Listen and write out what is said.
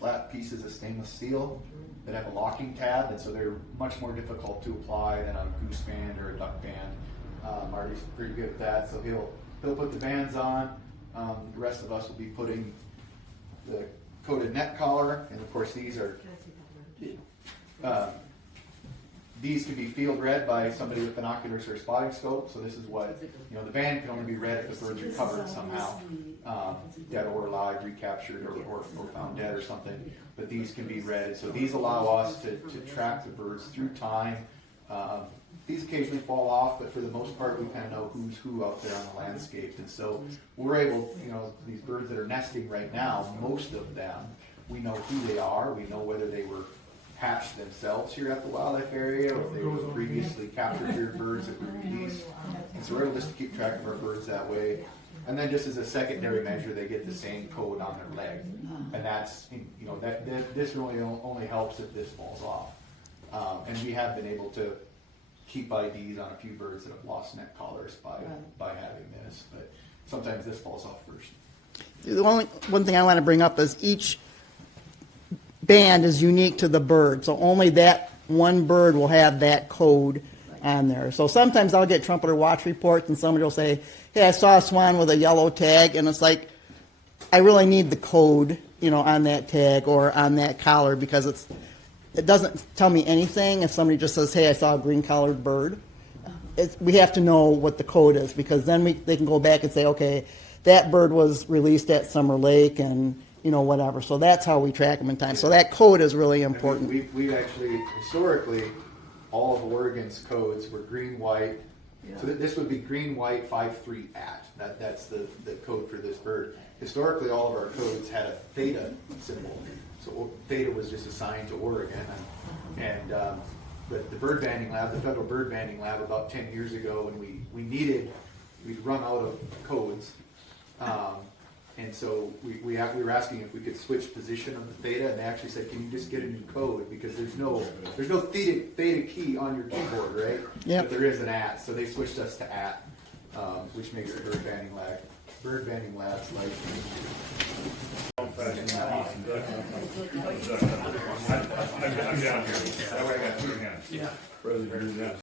flat pieces of stainless steel that have a locking tab, and so they're much more difficult to apply than a goose band or a duck band. Marty's pretty good at that, so he'll put the bands on. The rest of us will be putting the coated neck collar, and of course these are these can be field read by somebody with binoculars or a spotting scope. So this is what, you know, the band can only be read if the birds are covered somehow, dead or alive, recaptured, or found dead or something. But these can be read. So these allow us to track the birds through time. These occasionally fall off, but for the most part, we kind of know who's who out there on the landscape. And so we're able, you know, these birds that are nesting right now, most of them, we know who they are. We know whether they were hatched themselves here at the wildlife area, or if they were previously captured here birds that were released. And so we're able just to keep track of our birds that way. And then just as a secondary measure, they get the same code on their leg. And that's, you know, this really only helps if this falls off. And we have been able to keep IDs on a few birds that have lost neck collars by having this, but sometimes this falls off first. The only one thing I want to bring up is each band is unique to the bird, so only that one bird will have that code on there. So sometimes I'll get trumpeter watch reports and somebody will say, hey, I saw a swan with a yellow tag, and it's like, I really need the code, you know, on that tag or on that collar, because it doesn't tell me anything if somebody just says, hey, I saw a green collared bird. We have to know what the code is, because then they can go back and say, okay, that bird was released at Summer Lake and, you know, whatever. So that's how we track them in time. So that code is really important. We actually, historically, all of Oregon's codes were green, white. Yeah. So this would be green, white, 5-3 at. That's the code for this bird. Historically, all of our codes had a theta symbol. So theta was just assigned to Oregon. And the bird banding lab, the federal bird banding lab, about 10 years ago, when we'd run out of codes. And so we were asking if we could switch position of the theta, and they actually said, can you just get a new code, because there's no theta key on your keyboard, right? Yeah. But there is an at, so they switched us to at, which makes the bird banding lab's life. I'm down here. That way I got 2 hands. Yeah.